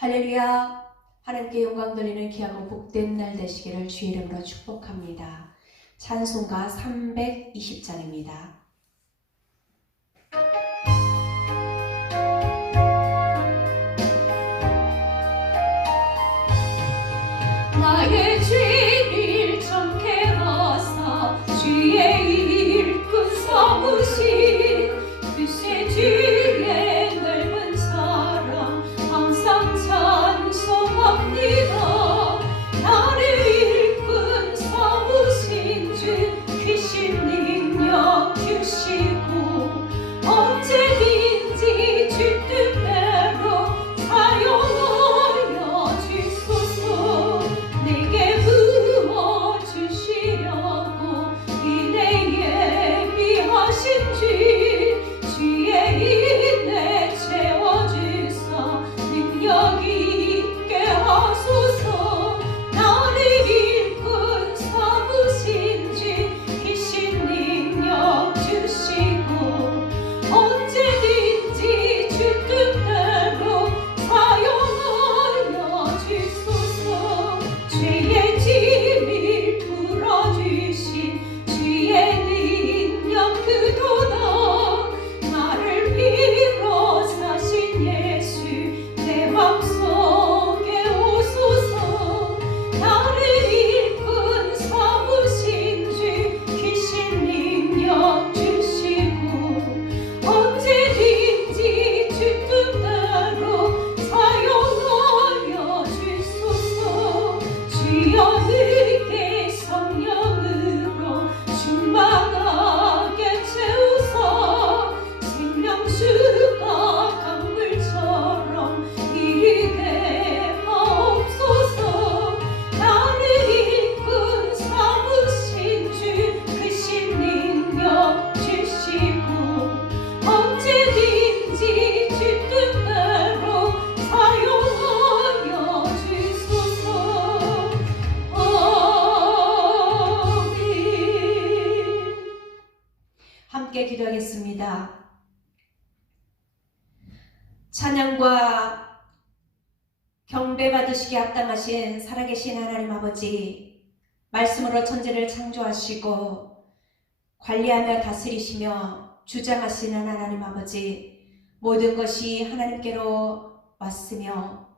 할렐루야. 하나님께 영광 돌리는 귀하고 복된 날 되시기를 주의 이름으로 축복합니다. 찬송가 320장입니다. 나의 죄를 정케 하사 주의 일꾼 삼으신 그새 주의 넓은 사랑 항상 찬송합니다. 나를 일꾼 삼으신 주 크신 능력 주시고 언제든지 주 뜻대로 사용하여 주소서. 내게 부어주시려고 이내 예비하신 주의 인내 채워주사 능력 있게 하소서. 나를 일꾼 삼으신 주 크신 능력 주시고 언제든지 주 뜻대로 사용하여 주소서. 죄의 짐을 풀어주신 주의 능력 그도다. 나를 빌어 사신 예수 내 맘속에 오소서. 나를 일꾼 삼으신 주 크신 능력 주시고 언제든지 주 뜻대로 사용하여 주소서. 주여 늦게 성령으로 충만하게 채우사 생명수가 강물처럼 이르게 하옵소서. 나를 일꾼 삼으신 주 크신 능력 주시고 언제든지 주 뜻대로 사용하여 주소서. 아멘. 함께 기도하겠습니다. 찬양과 경배 받으시기에 합당하신 살아계신 하나님 아버지, 말씀으로 천지를 창조하시고 관리하며 다스리시며 주장하시는 하나님 아버지, 모든 것이 하나님께로 왔으며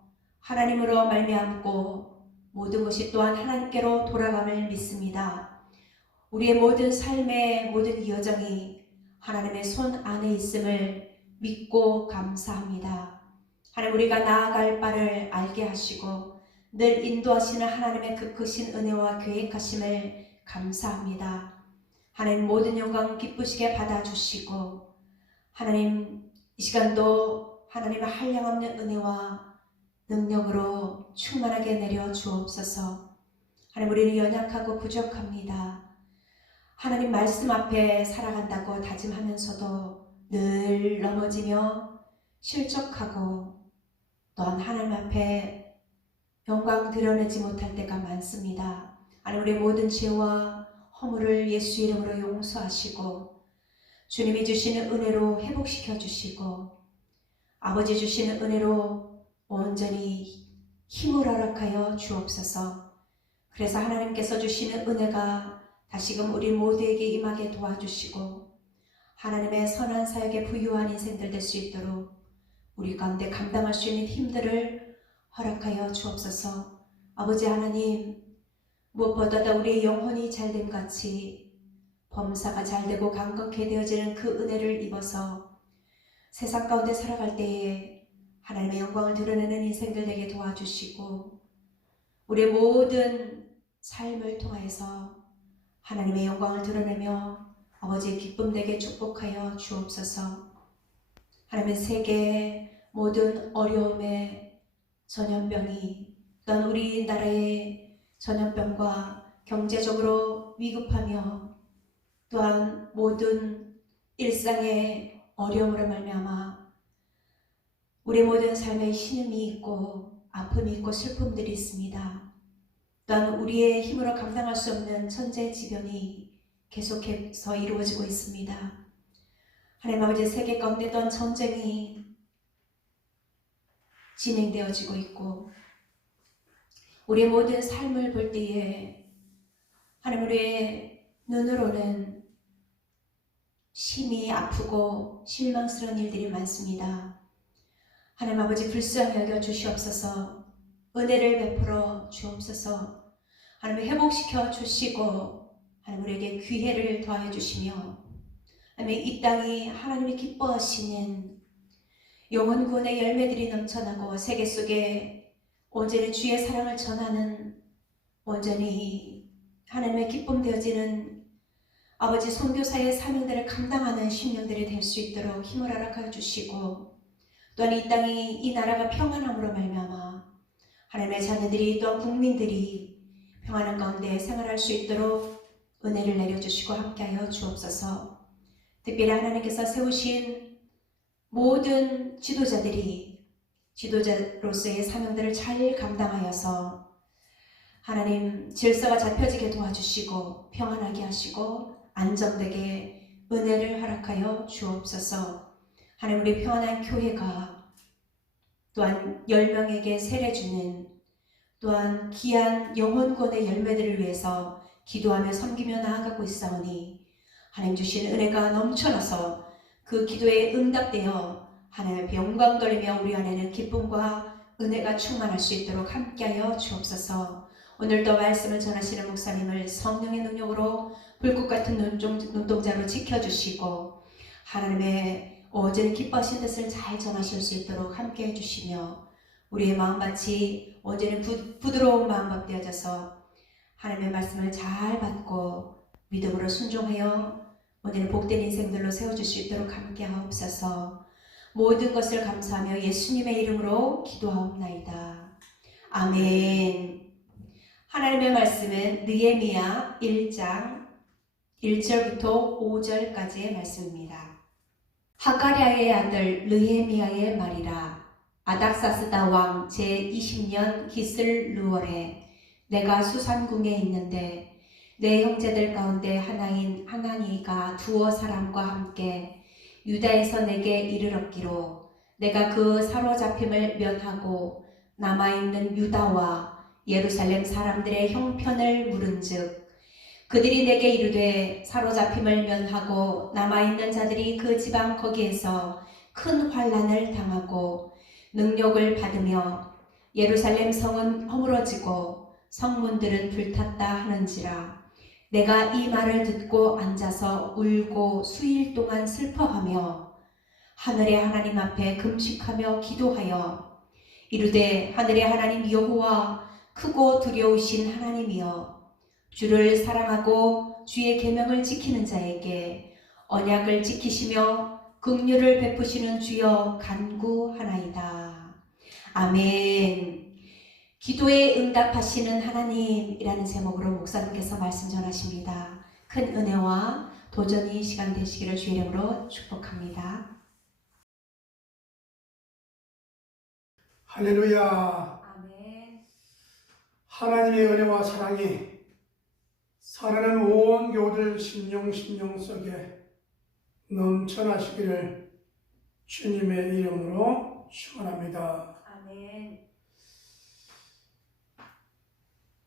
하나님으로 말미암고 모든 것이 또한 하나님께로 돌아감을 믿습니다. 우리의 모든 삶의 모든 여정이 하나님의 손 안에 있음을 믿고 감사합니다. 하나님, 우리가 나아갈 바를 알게 하시고 늘 인도하시는 하나님의 그 크신 은혜와 계획하심을 감사합니다. 하나님, 모든 영광 기쁘시게 받아주시고 하나님, 이 시간도 하나님의 한량없는 은혜와 능력으로 충만하게 내려 주옵소서. 하나님, 우리는 연약하고 부족합니다. 하나님 말씀 앞에 살아간다고 다짐하면서도 늘 넘어지며 실족하고 또한 하나님 앞에 영광 드러내지 못할 때가 많습니다. 하나님, 우리의 모든 죄와 허물을 예수 이름으로 용서하시고 주님이 주시는 은혜로 회복시켜 주시고 아버지 주시는 은혜로 온전히 힘을 허락하여 주옵소서. 그래서 하나님께서 주시는 은혜가 다시금 우리 모두에게 임하게 도와주시고 하나님의 선한 사역에 부유한 인생들 될 수 있도록 우리 가운데 감당할 수 있는 힘들을 허락하여 주옵소서. 아버지 하나님, 무엇보다도 우리의 영혼이 잘됨 같이 범사가 잘되고 강건케 되어지는 그 은혜를 입어서 세상 가운데 살아갈 때에 하나님의 영광을 드러내는 인생들 되게 도와주시고 우리의 모든 삶을 통하여서 하나님의 영광을 드러내며 아버지의 기쁨 되게 축복하여 주옵소서. 하나님의 세계의 모든 어려움의 전염병이 또한 우리나라의 전염병과 경제적으로 위급하며 또한 모든 일상의 어려움으로 말미암아 우리 모든 삶에 신음이 있고 아픔이 있고 슬픔들이 있습니다. 또한 우리의 힘으로 감당할 수 없는 천재지변이 계속해서 이루어지고 있습니다. 하나님 아버지, 세계 가운데 또한 전쟁이 진행되어지고 있고 우리의 모든 삶을 볼 때에 하나님 우리의 눈으로는 심히 아프고 실망스러운 일들이 많습니다. 하나님 아버지 불쌍히 여겨 주시옵소서. 은혜를 베풀어 주옵소서. 하나님 회복시켜 주시고 하나님 우리에게 기회를 더하여 주시며 하나님 이 땅이 하나님이 기뻐하시는 영혼 구원의 열매들이 넘쳐나고 세계 속에 온전히 주의 사랑을 전하는 온전히 하나님의 기쁨 되어지는 아버지 선교사의 사명들을 감당하는 심령들이 될 수 있도록 힘을 허락하여 주시고 또한 이 땅이 이 나라가 평안함으로 말미암아 하나님의 자녀들이 또한 국민들이 평안한 가운데 생활할 수 있도록 은혜를 내려주시고 함께하여 주옵소서. 특별히 하나님께서 세우신 모든 지도자들이 지도자로서의 사명들을 잘 감당하여서 하나님 질서가 잡혀지게 도와주시고 평안하게 하시고 안정되게 은혜를 허락하여 주옵소서. 하나님 우리 평안한 교회가 또한 10명에게 세례주는 또한 귀한 영혼권의 열매들을 위해서 기도하며 섬기며 나아가고 있사오니 하나님 주신 은혜가 넘쳐나서 그 기도에 응답되어 하나님의 영광 돌리며 우리 안에는 기쁨과 은혜가 충만할 수 있도록 함께하여 주옵소서. 오늘도 말씀을 전하시는 목사님을 성령의 능력으로 불꽃 같은 눈동자로 지켜주시고 하나님의 오직 기뻐하신 뜻을 잘 전하실 수 있도록 함께해 주시며 우리의 마음밭이 온전히 부드러운 마음밭 되어져서 하나님의 말씀을 잘 받고 믿음으로 순종하여 온전히 복된 인생들로 세워줄 수 있도록 함께하옵소서. 모든 것을 감사하며 예수님의 이름으로 기도하옵나이다. 아멘. 하나님의 말씀은 느헤미야 1장 1절부터 5절까지의 말씀입니다. 하가랴의 아들 느헤미야의 말이라. 아닥사스다 왕 제20년 기슬루월에 내가 수산궁에 있는데 내 형제들 가운데 하나인 하나니가 두어 사람과 함께 유다에서 내게 이르렀기로 내가 그 사로잡힘을 면하고 남아있는 유다와 예루살렘 사람들의 형편을 물은즉 그들이 내게 이르되 사로잡힘을 면하고 남아있는 자들이 그 지방 거기에서 큰 환난을 당하고 능력을 받으며 예루살렘 성은 허물어지고 성문들은 불탔다 하는지라. 내가 이 말을 듣고 앉아서 울고 수일 동안 슬퍼하며 하늘의 하나님 앞에 금식하며 기도하여 이르되 하늘의 하나님 여호와 크고 두려우신 하나님이여 주를 사랑하고 주의 계명을 지키는 자에게 언약을 지키시며 긍휼을 베푸시는 주여 간구하나이다. 아멘. 기도에 응답하시는 하나님이라는 제목으로 목사님께서 말씀 전하십니다. 큰 은혜와 도전이 시간 되시기를 주의 이름으로 축복합니다. 할렐루야. 아멘. 하나님의 은혜와 사랑이 살아가는 온 교우들 심령 속에 넘쳐나시기를 주님의 이름으로 축원합니다. 아멘.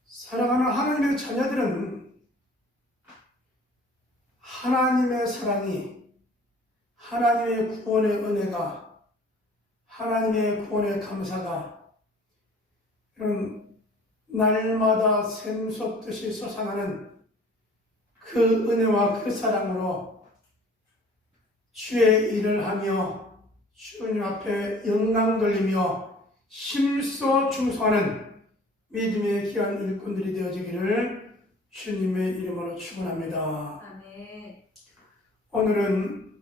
사랑하는 하나님의 자녀들은 하나님의 사랑이, 하나님의 구원의 은혜가, 하나님의 구원의 감사가 날마다 샘솟듯이 솟아나는 그 은혜와 그 사랑으로 주의 일을 하며 주님 앞에 영광 돌리며 힘써 충성하는 믿음의 귀한 일꾼들이 되어지기를 주님의 이름으로 축원합니다. 아멘. 오늘은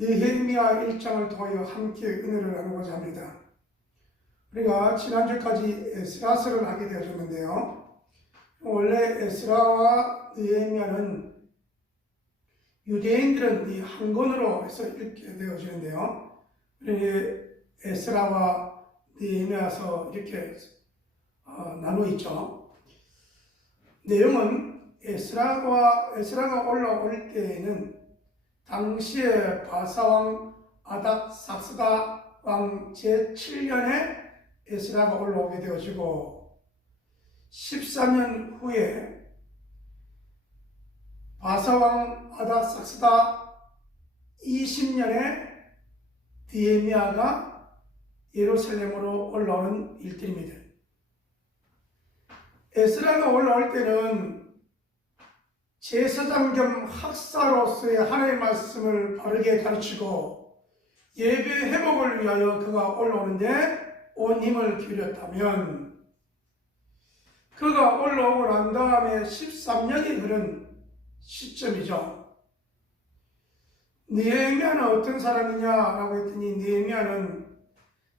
느헤미야 1장을 통하여 함께 은혜를 나누고자 합니다. 우리가 지난주까지 에스라서를 하게 되었는데요. 원래 에스라와 느헤미야는 유대인들은 이 한 권으로 해서 읽게 되어지는데요. 에스라와 느헤미야서 이렇게 나누어 있죠. 내용은 에스라가 올라올 때에는 당시의 바사왕 아닥사스다와 왕 제7년에 에스라가 올라오게 되어지고 13년 후에 바사왕 아닥삭스다 20년에 느헤미야가 예루살렘으로 올라오는 일들입니다. 에스라가 올라올 때는 제사장 겸 학사로서의 하나님의 말씀을 바르게 가르치고 예배 회복을 위하여 그가 올라오는데 온 힘을 기울였다면, 그가 올라오고 난 다음에 13년이 흐른 시점이죠. 느헤미야는 어떤 사람이냐라고 했더니, 느헤미야는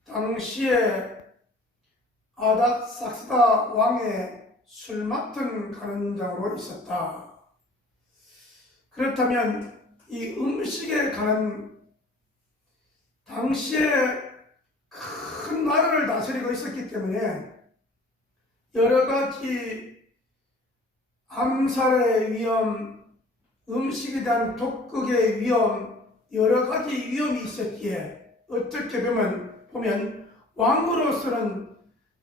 당시에 아닥삭스다 왕의 술 맡은 간원장으로 있었다. 그렇다면 이 음식에 관한, 당시에 큰 나라를 다스리고 있었기 때문에 여러 가지 암살의 위험, 음식에 대한 독극의 위험, 여러 가지 위험이 있었기에 어떻게 보면 왕으로서는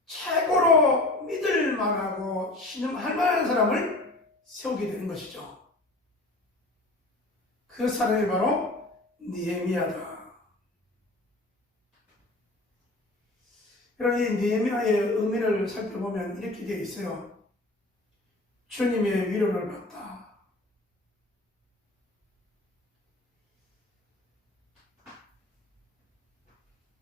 최고로 믿을 만하고 신임할 만한 사람을 세우게 되는 것이죠. 그 사람이 바로 느헤미야다. 여러분, 이 느헤미야의 의미를 살펴보면 이렇게 되어 있어요. 주님의 위로를 받다.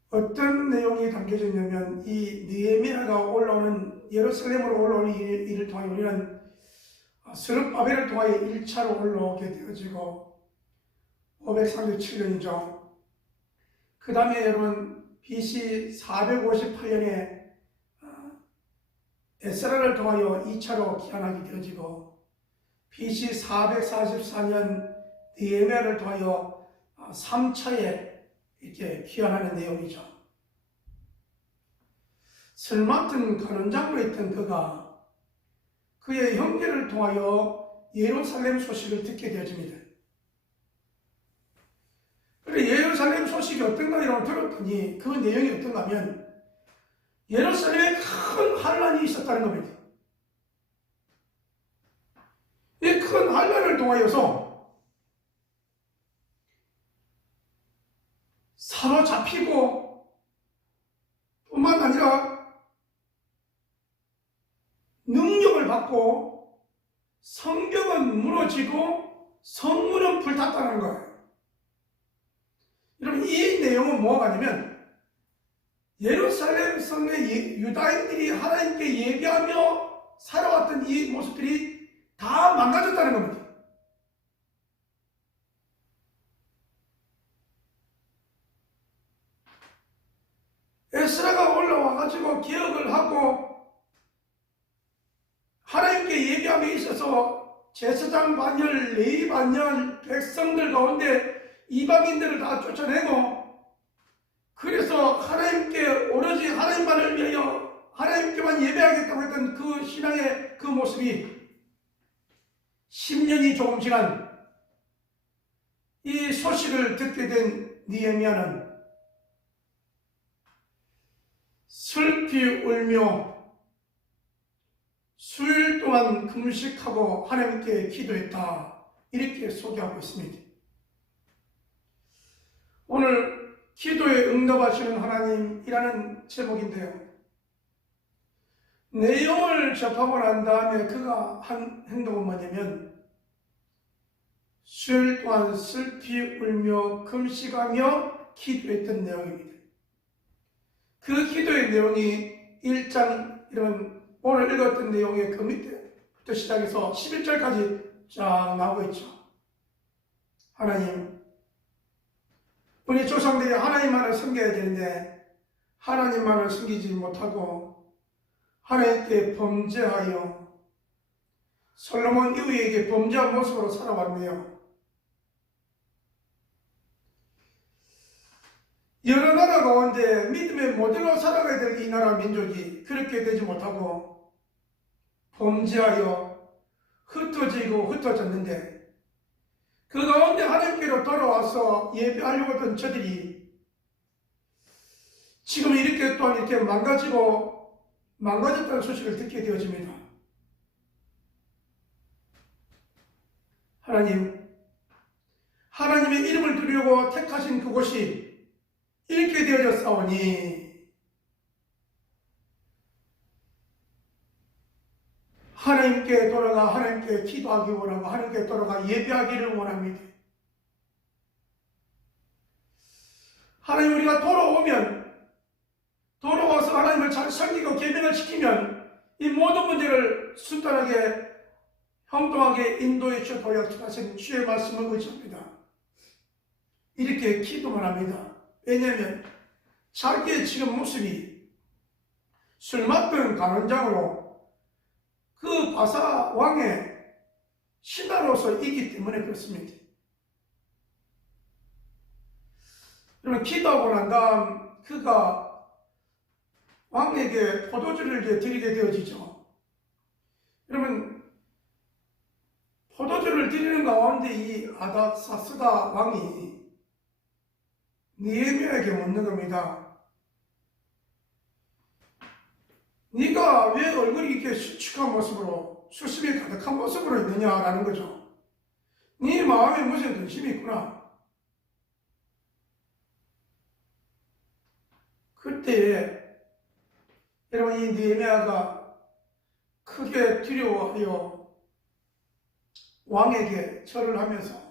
어떤 내용이 담겨져 있냐면, 이 느헤미야가 올라오는, 예루살렘으로 올라오는 일을 통하여 우리는 스룹바벨을 통하여 1차로 올라오게 되어지고 537년이죠. 그 다음에 여러분 BC 458년에 에스라를 통하여 2차로 귀환하게 되어지고 BC 444년 느헤미야를 통하여 3차에 이렇게 귀환하는 내용이죠. 술 맡은 간원장으로 있던 그가 그의 형제를 통하여 예루살렘 소식을 듣게 되어집니다. 그래, 예루살렘 소식이 어떤가 이라고 들었더니 그 내용이 어떤가 하면 예루살렘에 큰 환란이 있었다는 겁니다. 이 큰 환란을 통하여서 사로잡히고 뿐만 아니라 능력을 받고 성벽은 무너지고 성문은 불탔다는 거예요. 여러분, 이 내용은 뭐가 아니면 예루살렘 성의 유다인들이 하나님께 예배하며 살아왔던 이 모습들이 다 망가졌다는 겁니다. 에스라가 올라와가지고 개혁을 하고 하나님께 예배함에 있어서 제사장 반열, 레위 반열, 백성들 가운데 이방인들을 다 쫓아내고, 그래서 하나님께 오로지 하나님만을 위하여 하나님께만 예배하겠다고 했던 그 신앙의 그 모습이 10년이 조금 지난 이 소식을 듣게 된 느헤미야는 슬피 울며 수일 동안 금식하고 하나님께 기도했다, 이렇게 소개하고 있습니다. 오늘 기도에 응답하시는 하나님이라는 제목인데요, 내용을 접하고 난 다음에 그가 한 행동은 뭐냐면 수일 동안 슬피 울며 금식하며 기도했던 내용입니다. 그 기도의 내용이 1장 이런 오늘 읽었던 내용의 그 밑에부터 시작해서 11절까지 쫙 나오고 있죠. 하나님, 우리 조상들이 하나님만을 섬겨야 되는데 하나님만을 섬기지 못하고 하나님께 범죄하여 솔로몬 이후에게 범죄한 모습으로 살아왔네요. 여러 나라 가운데 믿음의 모델로 살아가야 될 이 나라 민족이 그렇게 되지 못하고 범죄하여 흩어지고 흩어졌는데, 그 가운데 하나님께로 돌아와서 예배하려고 했던 저들이 지금 이렇게 또한 이렇게 망가졌다는 소식을 듣게 되어집니다. 하나님의 이름을 두려고 택하신 그곳이 이렇게 되어졌사오니 하나님께 돌아가 하나님께 기도하기 원하고 하나님께 돌아가 예배하기를 원합니다. 하나님, 우리가 돌아와서 하나님을 잘 섬기고 계명을 지키면 이 모든 문제를 순탄하게 형통하게 인도해 주시고 약속하신 주의 말씀을 의지합니다. 이렇게 기도만 합니다. 왜냐하면 자기의 지금 모습이 술 맡은 간원장으로 그 바사 왕의 신하로서 있기 때문에 그렇습니다. 그러면 기도하고 난 다음 그가 왕에게 포도주를 드리게 되어지죠. 그러면 포도주를 드리는 가운데 이 아닥사스다 왕이 느헤미야에게 묻는 겁니다. 네가 왜 얼굴이 이렇게 수축한 모습으로 수심이 가득한 모습으로 있느냐라는 거죠. 네 마음에 무슨 근심이 있구나. 그때 여러분 이 느헤미야가 크게 두려워하여 왕에게 절을 하면서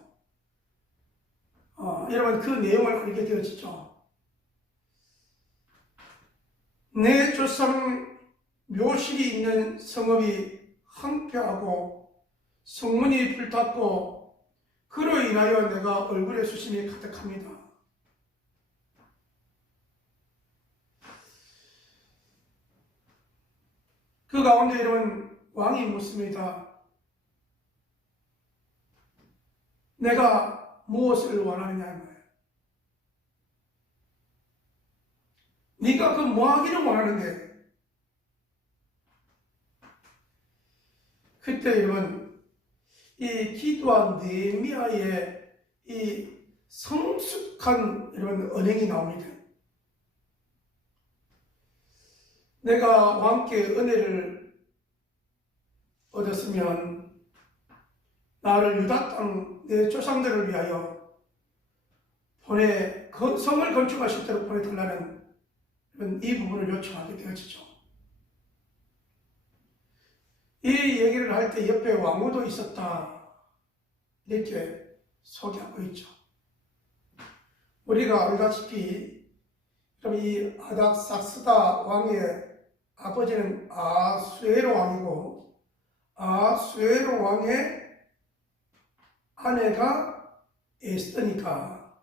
여러분 그 내용을 알게 되어지죠. 내 조상 묘실이 있는 성읍이 황폐하고 성문이 불탔고 그로 인하여 내가 얼굴에 수심이 가득합니다. 그 가운데 여러분 왕이 묻습니다. 내가 무엇을 원하느냐는 거예요. 네가 그 뭐하기를 원하는데. 그때 여러분 이 기도한 느헤미야의 이 성숙한 여러분 언행이 나옵니다. 내가 왕께 은혜를 얻었으면 나를 유다 땅 내 조상들을 위하여 성을 건축하실 때로 보내달라는 이 부분을 요청하게 되어지죠. 이 얘기를 할 때 옆에 왕후도 있었다 이렇게 소개하고 있죠. 우리가 알다시피 이 아닥사스다 왕의 아버지는 아수에로 왕이고 아수에로 왕의 아내가 에스더니까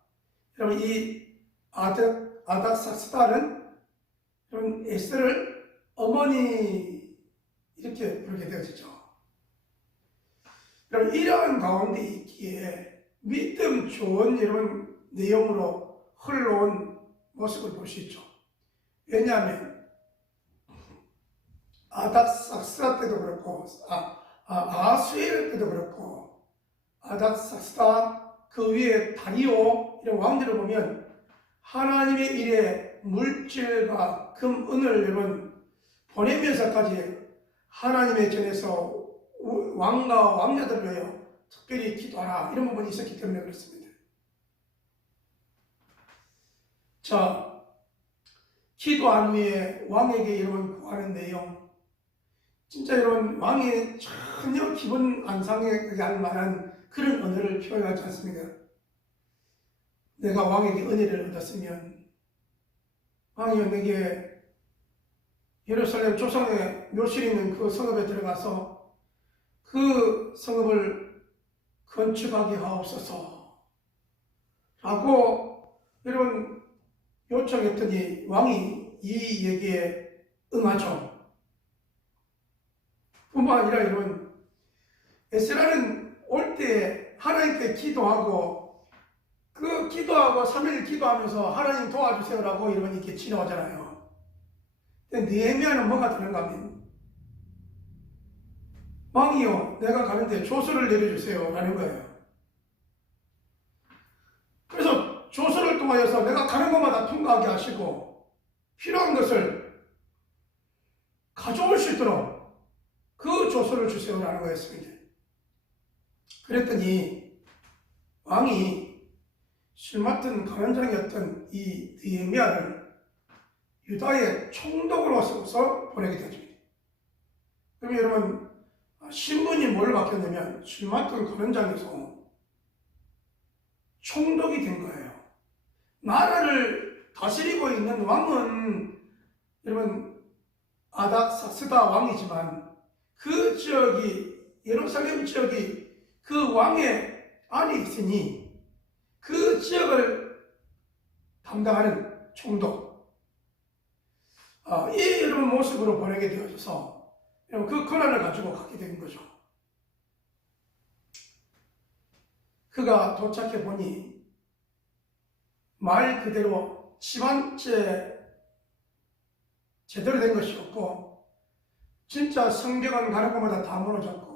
여러분 이 아닥사스다는 여러분 에스더를 어머니 이렇게 부르게 되어지죠. 여러분 이러한 가운데 있기에 믿음 좋은 여러분 내용으로 흘러온 모습을 볼 수 있죠. 왜냐하면 아닥사스다 때도 그렇고 아수에르 때도 그렇고 아닥사스다 그 위에 다리오 이런 왕들을 보면 하나님의 일에 물질과 금, 은을 여러분 보내면서까지 하나님의 전에서 왕과 왕자들을 위하여 특별히 기도하라 이런 부분이 있었기 때문에 그렇습니다. 자, 기도한 후에 왕에게 여러분 구하는 내용 진짜 여러분 왕이 전혀 기분 안상하게 할 만한 그런 언어를 표현하지 않습니다. 내가 왕에게 은혜를 얻었으면 왕이 내게 예루살렘 조상의 묘실이 있는 그 성읍에 들어가서 그 성읍을 건축하게 하옵소서 라고 여러분 요청했더니 왕이 이 얘기에 응하죠. 뿐만 아니라 여러분 에스라는 올 때 하나님께 기도하고 그 기도하고 3일 기도하면서 하나님 도와주세요라고 여러분 이렇게 지나오잖아요. 근데 느헤미야는 뭐가 되는가 하면 왕이요 내가 가는데 조서를 내려주세요 라는 거예요. 그래서 조서를 통하여서 내가 가는 곳마다 통과하게 하시고 필요한 것을 가져올 수 있도록 그 조서를 주세요라는 거였습니다. 그랬더니 왕이 술 맡은 간원장이었던 이 느헤미야를 유다의 총독으로 세워서 보내게 되었습니다. 그럼 여러분, 신분이 뭘 바뀌었냐면 술 맡은 간원장에서 총독이 된 거예요. 나라를 다스리고 있는 왕은 여러분 아닥사스다 왕이지만 그 지역이 예루살렘 지역이 그 왕의 안에 있으니 그 지역을 담당하는 총독, 이 여러분 모습으로 보내게 되어져서 그 권한을 가지고 가게 된 거죠. 그가 도착해 보니 말 그대로 집안째 제대로 된 것이 없고 진짜 성경은 가는 곳마다 다 무너졌고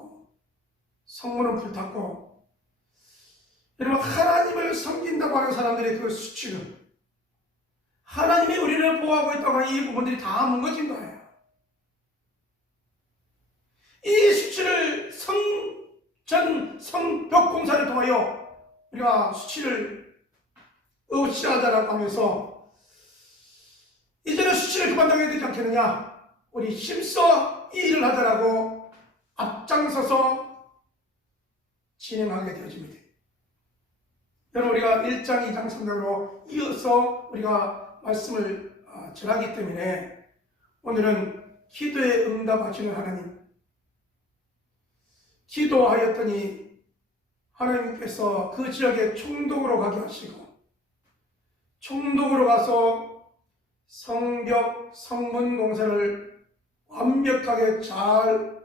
성문은 불탔고, 여러분 하나님을 섬긴다고 하는 사람들의 그 수치를, 하나님이 우리를 보호하고 있다고 하는 이 부분들이 다 무너진 거예요. 이 수치를 성벽 공사를 통하여 우리가 수치를 없이하자라고 하면서 이제는 수치를 그만당해야 되지 않겠느냐, 우리 힘써 이 일을 하자라고 앞장서서 진행하게 되어집니다. 여러분 우리가 1장, 2장, 3장으로 이어서 우리가 말씀을 전하기 때문에 오늘은 기도에 응답하시는 하나님, 기도하였더니 하나님께서 그 지역에 총독으로 가게 하시고 총독으로 가서 성벽, 성문 공사를 완벽하게 잘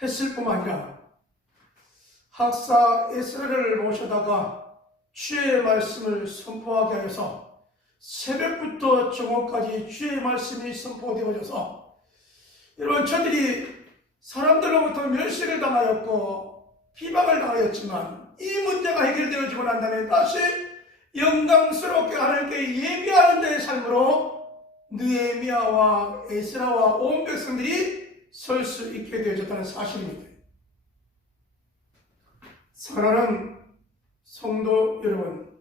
했을 뿐만 아니라 학사 에스라를 모셔다가 주의 말씀을 선포하게 하여서 새벽부터 정오까지 주의 말씀이 선포되어져서 여러분 저들이 사람들로부터 멸시를 당하였고 비방을 당하였지만 이 문제가 해결되어지고 난 다음에 다시 영광스럽게 하나님께 예배하는 자의 삶으로 느헤미야와 에스라와 온 백성들이 설 수 있게 되어졌다는 사실입니다. 사랑하는 성도 여러분,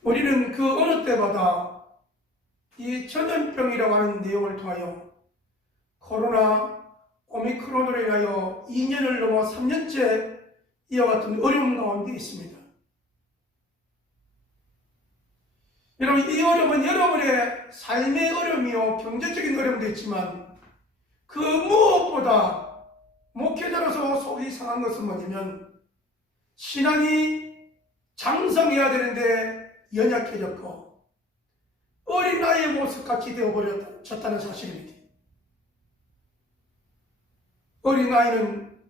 우리는 그 어느 때보다 이 전염병이라고 하는 내용을 통하여 코로나 오미크론으로 인하여 2년을 넘어 3년째 이와 같은 어려움 가운데 있습니다. 여러분 이 어려움은 여러분의 삶의 어려움이요 경제적인 어려움도 있지만 그 무엇보다 목회자로서 속이 상한 것은 뭐냐면 신앙이 장성해야 되는데 연약해졌고 어린 나이의 모습같이 되어버렸다는 사실입니다. 어린 아이는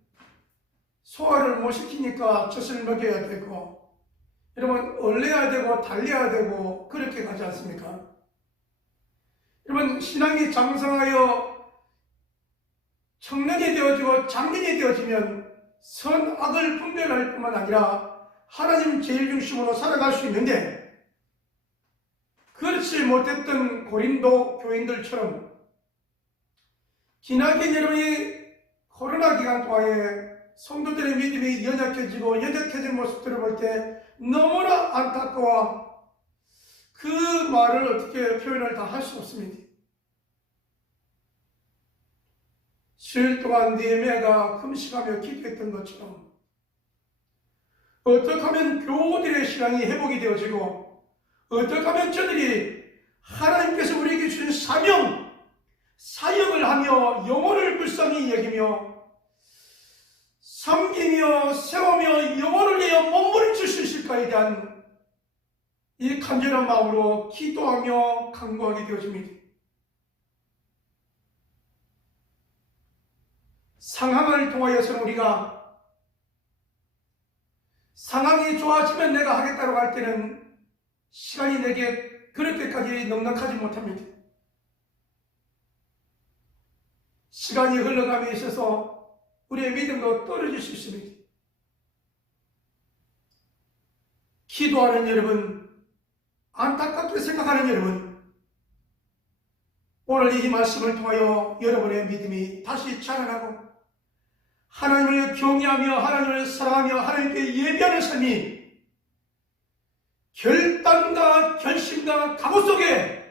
소화를 못 시키니까 젖을 먹여야 되고 여러분 얼려야 되고 달려야 되고 그렇게 가지 않습니까? 여러분 신앙이 장성하여 청년이 되어지고 장년이 되어지면 선악을 분별할 뿐만 아니라 하나님 제일 중심으로 살아갈 수 있는데 그렇지 못했던 고린도 교인들처럼 지나긴 여러분이 코로나 기간 동안에 성도들의 믿음이 연약해지고 연약해진 모습들을 볼 때 너무나 안타까워 그 말을 어떻게 표현을 다 할 수 없습니다. 수일 동안 느헤미야가 금식하며 기도했던 것처럼 어떻게 하면 교우들의 신앙이 회복이 되어지고 어떻게 하면 저들이 하나님께서 우리에게 주신 사역을 하며 영혼을 불쌍히 여기며 섬기며 세우며 영혼을 위하여 몸부림칠 수 있을까에 대한 이 간절한 마음으로 기도하며 간구하게 되어집니다. 상황을 통하여서는 우리가 상황이 좋아지면 내가 하겠다고 할 때는 시간이 내게 그렇게까지 넉넉하지 못합니다. 시간이 흘러감에 있어서 우리의 믿음도 떨어질 수 있습니다. 기도하는 여러분, 안타깝게 생각하는 여러분, 오늘 이 말씀을 통하여 여러분의 믿음이 다시 자라나고 하나님을 경외하며 하나님을 사랑하며 하나님께 예배하는 삶이 결단과 결심과 각오 속에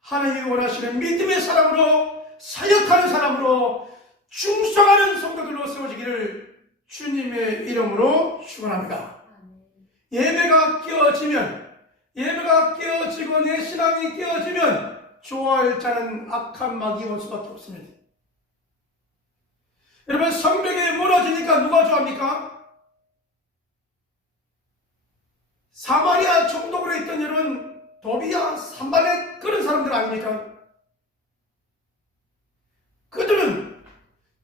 하나님이 원하시는 믿음의 사람으로 사역하는 사람으로 충성하는 성도들로 세워지기를 주님의 이름으로 축원합니다. 예배가 깨어지고 내 신앙이 깨어지면 좋아할 자는 악한 마귀 올 수밖에 없습니다. 여러분, 성벽이 무너지니까 누가 좋아합니까? 사마리아 총독으로 있던 여러분, 도비야, 산발렛 그런 사람들 아닙니까? 그들은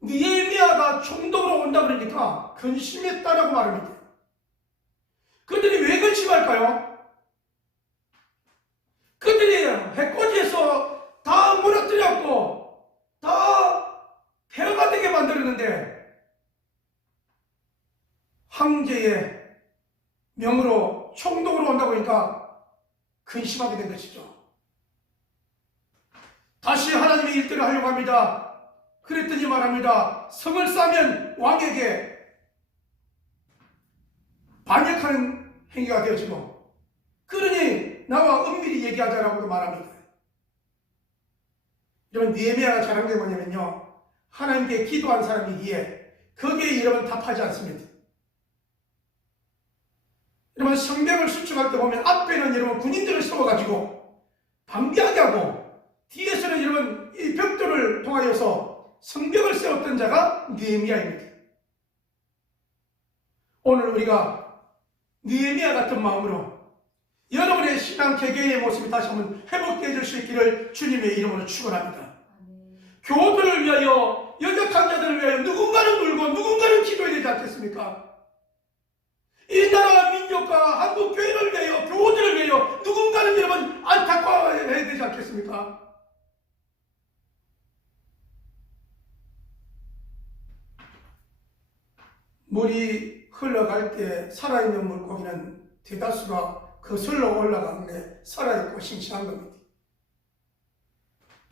느헤미야가 총독으로 온다 그러니까 근심했다라고 말합니다. 그들이 왜 근심할까요? 그들이 해코지에서 다 무너뜨렸고 다 폐허가 되게 만들었는데 황제의 명으로 총독으로 온다고 하니까 근심하게 된 것이죠. 다시 하나님의 일들을 하려고 합니다. 그랬더니 말합니다. 성을 쌓으면 왕에게 반역하는 행위가 되어지고, 그러니 나와 은밀히 얘기하자라고도 말합니다. 여러분, 느헤미야가 잘한 게 뭐냐면요, 하나님께 기도한 사람이기에 거기에 여러분 답하지 않습니다. 여러분, 성벽을 수축할 때 보면 앞에는 여러분 군인들을 세워가지고 방비하게 하고 뒤에서는 여러분 이 벽돌을 통하여서 성벽을 세웠던 자가 느헤미야입니다. 오늘 우리가 느헤미야 같은 마음으로 여러분의 신앙 개개인의 모습이 다시 한번 회복되어질 수 있기를 주님의 이름으로 축원합니다. 교우들을 위하여, 연약한 자들을 위하여 누군가는 울고 누군가는 기도해야 되지 않겠습니까? 이 나라 민족과 한국 교회를 위하여, 교우들을 위하여 누군가는 여러분 안타까워해야 되지 않겠습니까? 물이 흘러갈 때 살아있는 물고기는 대다수가 거슬러 올라가는데 살아있고 싱싱한 겁니다.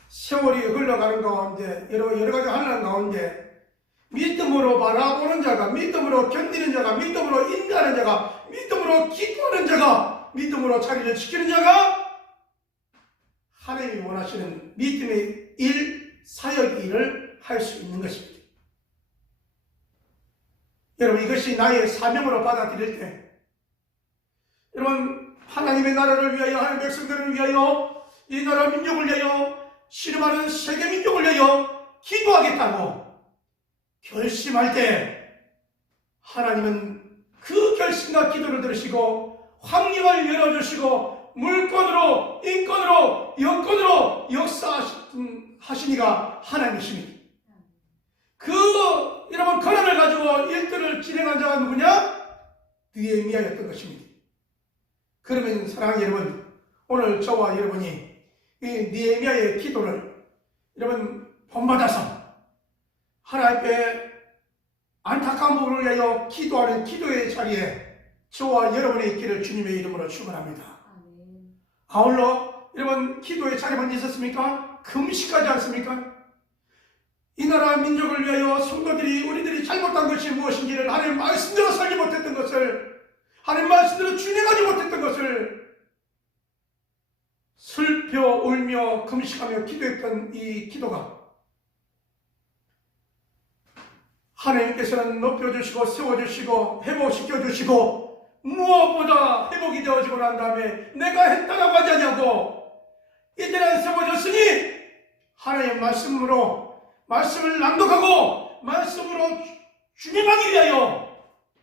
세월이 흘러가는 가운데 여러 가지 하는 가운데 믿음으로 바라보는 자가, 믿음으로 견디는 자가, 믿음으로 인도하는 자가, 믿음으로 기도하는 자가, 믿음으로 자리를 지키는 자가 하나님이 원하시는 믿음의 일, 사역 일을 할 수 있는 것입니다. 여러분, 이것이 나의 사명으로 받아들일 때, 여러분, 하나님의 나라를 위하여, 하나님의 백성들을 위하여, 이 나라 민족을 위하여, 씨름하는 세계 민족을 위하여 기도하겠다고 결심할 때 하나님은 그 결심과 기도를 들으시고 환경을 열어주시고 물권으로, 인권으로, 여권으로 역사하시니가 하나님이십니다. 여러분, 권한을 가지고 일들을 진행한 자가 누구냐? 느헤미야였던 것입니다. 그러면 사랑하는 여러분, 오늘 저와 여러분이 이 느헤미야의 기도를 여러분 본받아서 하나님께 안타까운 부분을 위하여 기도하는 기도의 자리에 저와 여러분의 있기를 주님의 이름으로 축원합니다. 아울러 여러분, 기도의 자리만 있었습니까? 금식하지 않습니까? 이 나라 민족을 위하여 성도들이, 우리들이 잘못한 것이 무엇인지를 하나님 말씀대로 살지 못했던 것을, 하나님 말씀대로 준행하지 못했던 것을 슬퍼 울며 금식하며 기도했던 이 기도가 하나님께서는 높여주시고 세워주시고 회복시켜주시고 무엇보다 회복이 되어지고 난 다음에 내가 했다라고 하지 않냐고, 이제는 세워졌으니 하나님의 말씀을 낭독하고 말씀으로 주님하기 위하여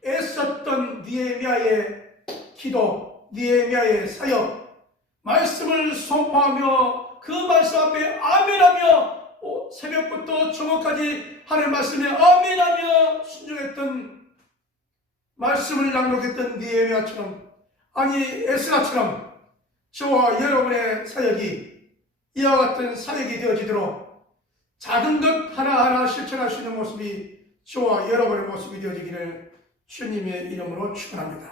애썼던 느헤미야의 기도, 느헤미야의 사역, 말씀을 선포하며 그 말씀 앞에 아멘하며 새벽부터 저녁까지 하나님의 말씀에 아멘하며 순종했던, 말씀을 낭독했던 느헤미야처럼, 아니 에스라처럼 저와 여러분의 사역이 이와 같은 사역이 되어지도록 작은 것 하나하나 실천할 수 있는 모습이 저와 여러분의 모습이 되어지기를 주님의 이름으로 축원합니다.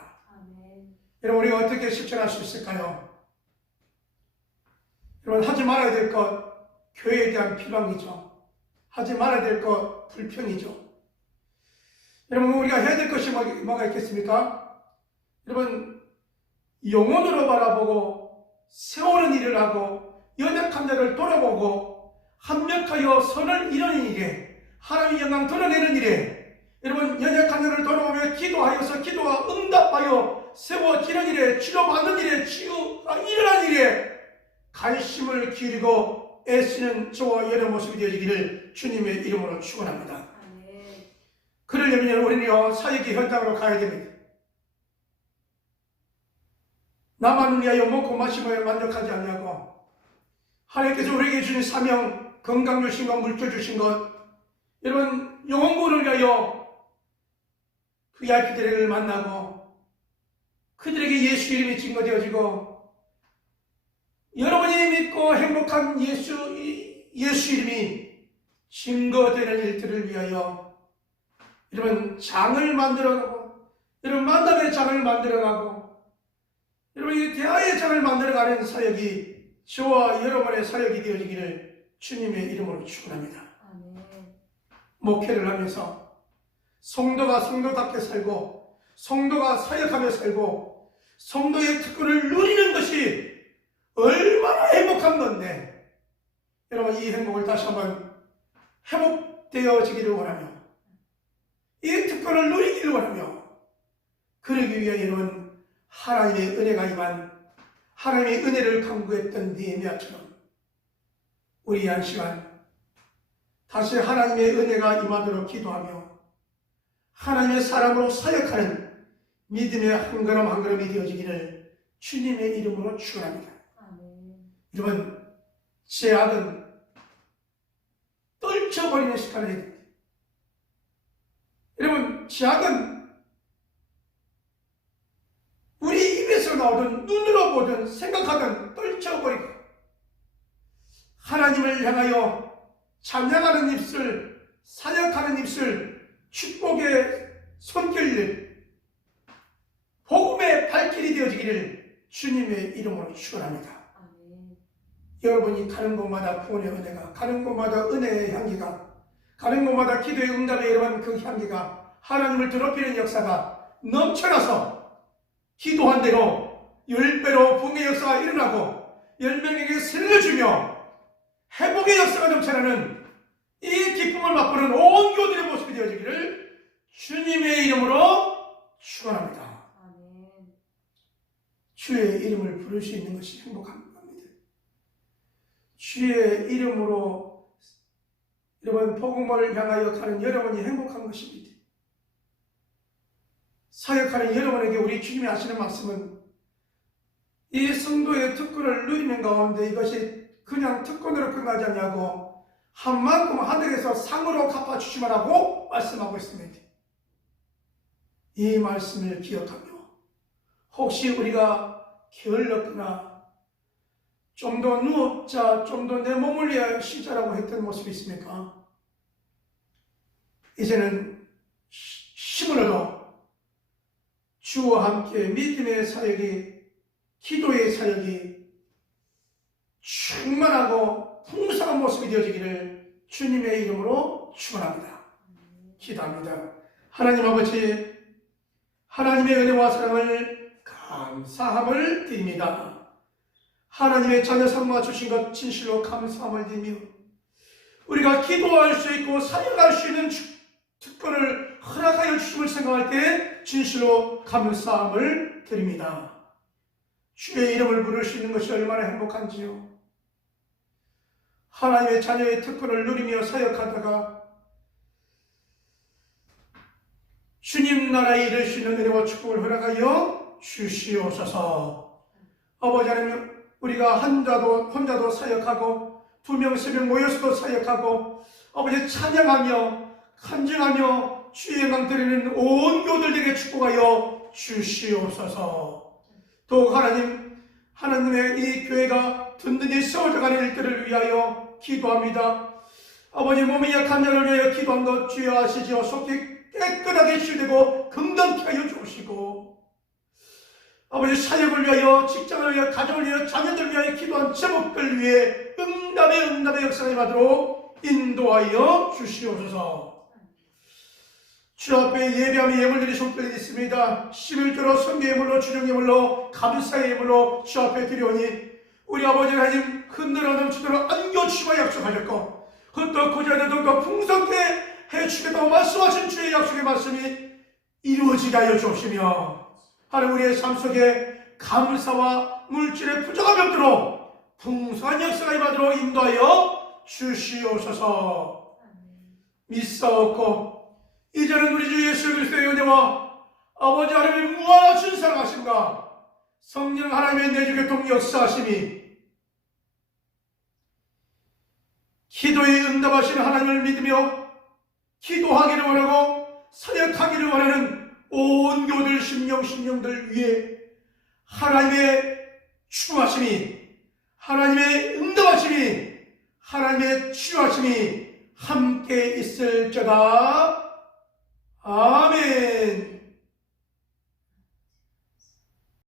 여러분, 우리가 어떻게 실천할 수 있을까요? 여러분, 하지 말아야 될 것, 교회에 대한 비방이죠. 하지 말아야 될 것, 불평이죠. 여러분, 우리가 해야 될 것이 뭐가 있겠습니까? 여러분, 영혼으로 바라보고 세우는 일을 하고 연약한 자를 돌아보고 합력하여 선을 이루는 일에, 하나님의 영광 드러내는 일에, 여러분, 연약한 자를 돌아보며 기도하여서 기도가 응답하여 세워지는 일에, 치료받는 일에, 치유가 일어나는 일에 관심을 기울이고 애쓰는 저와 여러 모습이 되어지기를 주님의 이름으로 축원합니다. 그러려면 우리는요, 사역의 현장으로 가야 됩니다. 나만을 위하여 먹고 마시며 만족하지 않냐고, 하나님께서 우리에게 주신 사명, 건강 주신 것, 물질 주신 것, 여러분, 영혼구원을 위하여 VIP들을 만나고 그들에게 예수 이름이 증거되어지고, 여러분이 믿고 행복한 예수 이름이 증거되는 일들을 위하여 여러분, 장을 만들어가고, 여러분, 만남의 장을 만들어가고, 여러분, 이 대화의 장을 만들어가는 사역이 저와 여러분의 사역이 되어지기를 주님의 이름으로 축원합니다. 목회를 하면서 성도가 성도답게 살고, 성도가 사역하며 살고, 성도의 특권을 누리는 것이 얼마나 행복한 건데, 여러분, 이 행복을 다시 한번 회복되어지기를 원하며, 이 특권을 누리기를 원하며, 그러기 위해 여러분, 하나님의 은혜가 임한, 하나님의 은혜를 강구했던 느헤미야처럼 우리 한 시간 다시 하나님의 은혜가 임하도록 기도하며 하나님의 사람으로 사역하는 믿음의 한 걸음 한 걸음이 되어지기를 주님의 이름으로 축원합니다. 여러분, 죄악은 떨쳐버리는 시간을 해야 됩니다. 여러분, 죄악은 우리 입에서 나오든 눈으로 보든 생각하든 떨쳐버리고 하나님을 향하여 찬양하는 입술, 사역하는 입술, 축복의 손길을 복음의 발길이 되어지기를 주님의 이름으로 축원합니다. 여러분이 가는 곳마다 구원의 은혜가, 가는 곳마다 은혜의 향기가, 가는 곳마다 기도의 응답에 여러분 그 향기가 하나님을 더럽히는 역사가 넘쳐나서 기도한 대로 10배로 붕의 역사가 일어나고 10명에게 살려주며 회복의 역사가 넘쳐나는 이 기쁨을 맛보는 온 교들의 모습이 되어지기를 주님의 이름으로 축원합니다. 주의 이름을 부를 수 있는 것이 행복한 겁니다. 주의 이름으로 여러분 복음을 향하여 가는 여러분이 행복한 것입니다. 사역하는 여러분에게 우리 주님이 하시는 말씀은 이 성도의 특권을 누리는 가운데 이것이 그냥 특권으로 끝나지 않냐고 한 만큼 하늘에서 상으로 갚아주시라고 말씀하고 있습니다. 이 말씀을 기억하며 혹시 우리가 게을렀거나 좀 더 누웠자, 좀 더 내 몸을 위하여 쉬자라고 했던 모습이 있습니까? 이제는 힘을 얻어 주와 함께 믿음의 사역이, 기도의 사역이 충만하고 풍성한 모습이 되어지기를 주님의 이름으로 축원합니다. 기도합니다. 하나님 아버지, 하나님의 은혜와 사랑을 감사함을 드립니다. 하나님의 자녀 삼아 주신 것 진실로 감사함을 드리며 우리가 기도할 수 있고 사역할 수 있는 특권을 허락하여 주심을 생각할 때 진실로 감사함을 드립니다. 주의 이름을 부를 수 있는 것이 얼마나 행복한지요. 하나님의 자녀의 특권을 누리며 사역하다가 주님 나라에 이를 수 있는 은혜와 축복을 허락하여 주시옵소서. 아버지 하나님, 우리가 혼자도 사역하고 2명, 3명 모여서도 사역하고 아버지 찬양하며 간증하며 주의 영광 드리는 온 교들에게 축복하여 주시옵소서. 더욱 하나님의 이 교회가 든든히 세워져가는 일들을 위하여 기도합니다. 아버지, 몸이 약한 자를 위하여 기도한 것 주여 아시지요. 속히 깨끗하게 치유되고 건강케 하여 주시고 아버지 사역을 위하여, 직장을 위하여, 가정을 위하여, 자녀들 위하여 기도한 제목들 위해 응답의 역사가 임하도록 인도하여 주시옵소서. 주 앞에 예배하며 예물들이 속들이 있습니다. 11조로 성경 예물로, 주정 예물로, 감사의 예물로 주 앞에 드려오니 우리 아버지 하나님 흔들어 넘치도록 안겨주시고 약속하셨고 헛되고 자녀들과 풍성케 해주겠다고 말씀하신 주의 약속의 말씀이 이루어지게 하여 주옵시며 하나님 우리의 삶 속에 감사와 물질의 부족함이 없도록 풍성한 역사가 임하도록 인도하여 주시옵소서. 믿사옵고 이제는 우리 주 예수 그리스도의 은혜와 아버지 하나님의 무한하신 사랑하심과 성령 하나님의 내주교통 역사하심이 기도에 응답하시는 하나님을 믿으며 기도하기를 원하고 사역하기를 원하는 온 교들 심령들 위해 하나님의 충하심이, 하나님의 응답하심이, 하나님의 치유하심이 함께 있을지어다. 아멘.